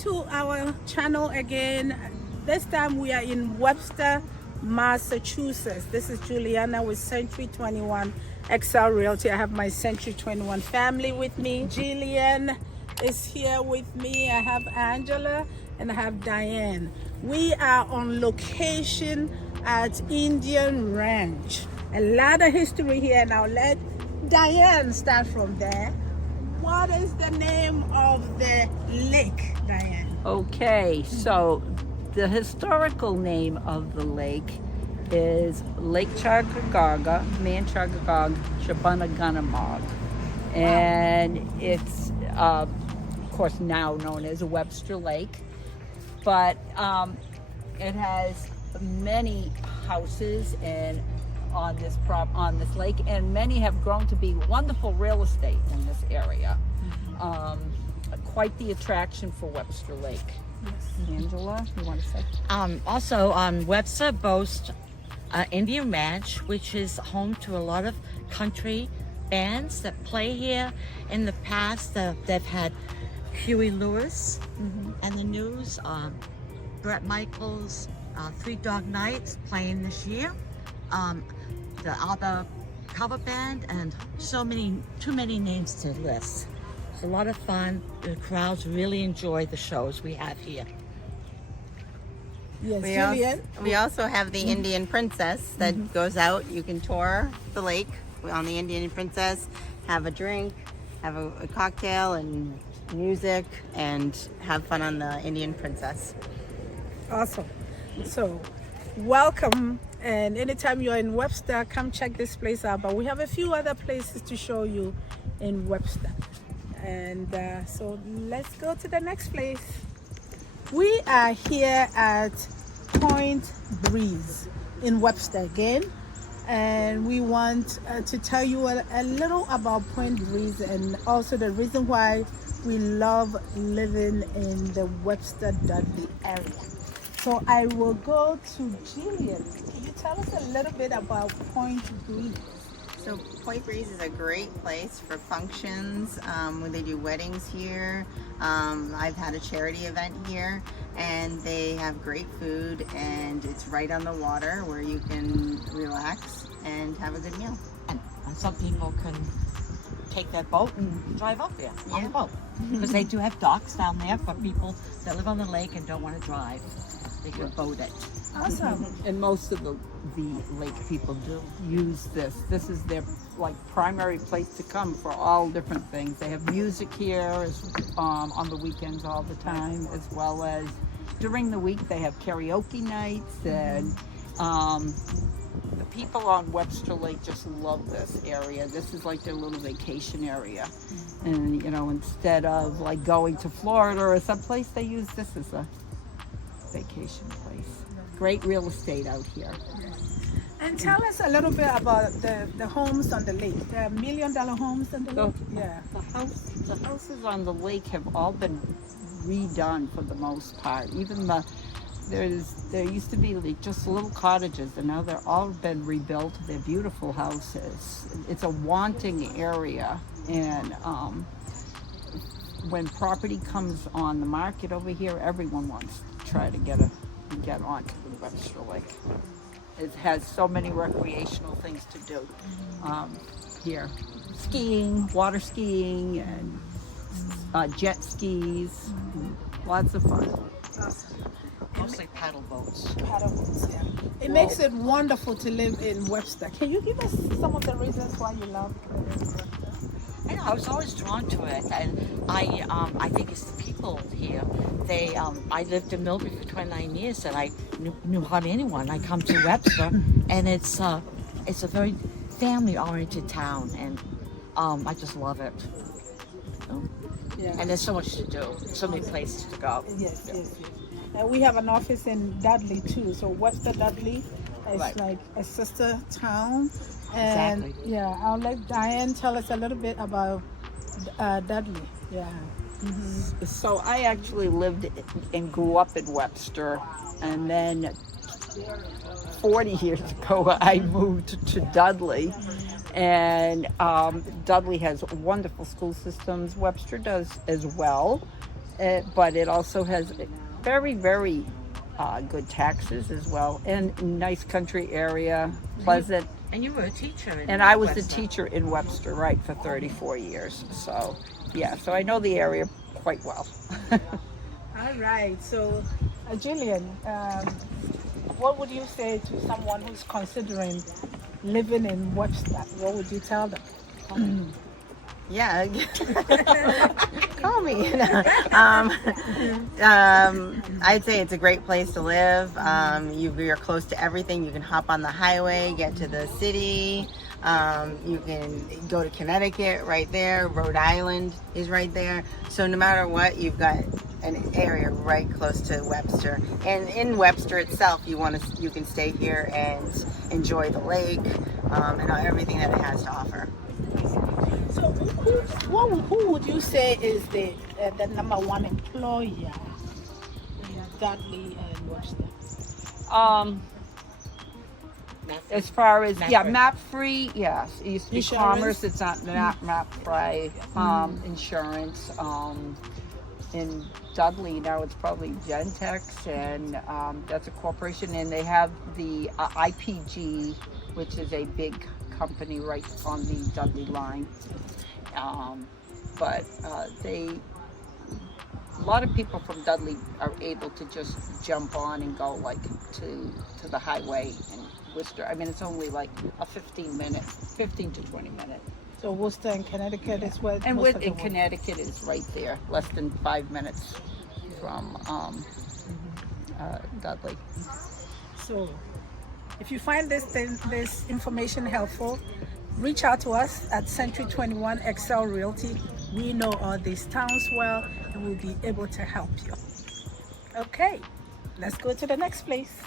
to our channel again. This time we are in Webster, Massachusetts. This is Juliana with Century 21 XL Realty. I have my Century 21 family with me. Jillian is here with me. I have Angela and I have Diane. We are on location at Indian Ranch. A lot of history here. Now let Diane start from there. What is the name of the lake, Diane? Okay, so the historical name of the lake is Lake Chagagaga, Manchagagog, Shabanagunamog. And it's, of course, now known as Webster Lake. But it has many houses and on this lake, and many have grown to be wonderful real estate in this area. Quite the attraction for Webster Lake. Yes. Angela, you want to say? Also, Webster boasts Indian Ranch, which is home to a lot of country bands that play here. In the past, they've had Huey Lewis and the News, Brett Michaels, Three Dog Nights playing this year. The other cover band, and too many names to list. It's a lot of fun. The crowds really enjoy the shows we have here. Yes, we also have the Indian Princess that goes out. You can tour the lake on the Indian Princess, have a drink, have a cocktail and music, and have fun on the Indian Princess. Awesome. So, welcome. And anytime you're in Webster, come check this place out. But we have a few other places to show you in Webster. And so let's go to the next place. We are here at Point Breeze in Webster again. And we want to tell you a little about Point Breeze and also the reason why we love living in the Webster Dudley area. So I will go to Jillian. Can you tell us a little bit about Point Breeze? So Point Breeze is a great place for functions when they do weddings here. I've had a charity event here, and they have great food, and it's right on the water where you can relax and have a good meal. And some people can take their boat and drive up there on the boat. Because they do have docks down there for people that live on the lake and don't want to drive. They can boat it. Awesome. And most of the lake people do use this. This is their primary place to come for all different things. They have music here on the weekends all the time, as well as during the week they have karaoke nights, and the people on Webster Lake just love this area. This is like their little vacation area. And instead of going to Florida or someplace, they use this as a vacation place. Great real estate out here. And tell us a little bit about the homes on the lake. There are $1 million homes on the lake. Yeah. The houses on the lake have all been redone for the most part. Even there used to be just little cottages, and now they're all been rebuilt. They're beautiful houses. It's a wanting area, and when property comes on the market over here, everyone wants to try to get onto the Webster Lake. It has so many recreational things to do here. Skiing, water skiing, and jet skis. Lots of fun. Mostly paddle boats. Paddle boats, yeah. It makes it wonderful to live in Webster. Can you give us some of the reasons why you love living in Webster? I was always drawn to it, and I think it's the people here. I lived in Millbury for 29 years, and I knew hardly anyone. I come to Webster, and it's a very family-oriented town, and I just love it. Yeah. And there's so much to do, so many places to go. Yes. We have an office in Dudley too. So Webster Dudley is like a sister town. And Exactly. yeah, I'll let Diane tell us a little bit about Dudley. Yeah. So I actually lived and grew up in Webster, and then 40 years ago I moved to Dudley, and Dudley has wonderful school systems. Webster does as well, but it also has very, very good taxes as well, and nice country area, pleasant. And you were a teacher in And I was a Webster. teacher in Webster, right, for 34 years. So, yeah, so I know the area quite well. All right. So, Jillian, what would you say to someone who's considering living in Webster? What would you tell them? Yeah, call me. I'd say it's a great place to live. You're close to everything. You can hop on the highway, get to the city. You can go to Connecticut right there. Rhode Island is right there. So no matter what, you've got an area right close to Webster. And in Webster itself, you can stay here and enjoy the lake and everything that it has to offer. So, who would you say is the number one employer in Dudley and Webster? As far as Map free. map free, yes. It used to be Insurance? commerce. It's not map free. Insurance. In Dudley now it's probably Gentex, and that's a corporation, and they have the IPG, which is a big company right on the Dudley line. But a lot of people from Dudley are able to just jump on and go like to the highway in Worcester. I mean, it's only like a 15 to 20 minute. So Worcester and Connecticut is where. And most of in the Connecticut is right there, less than 5 minutes from Dudley. So, if you find this information helpful, reach out to us at Century 21 Excel Realty. We know all these towns well, and we'll be able to help you. Okay, let's go to the next place.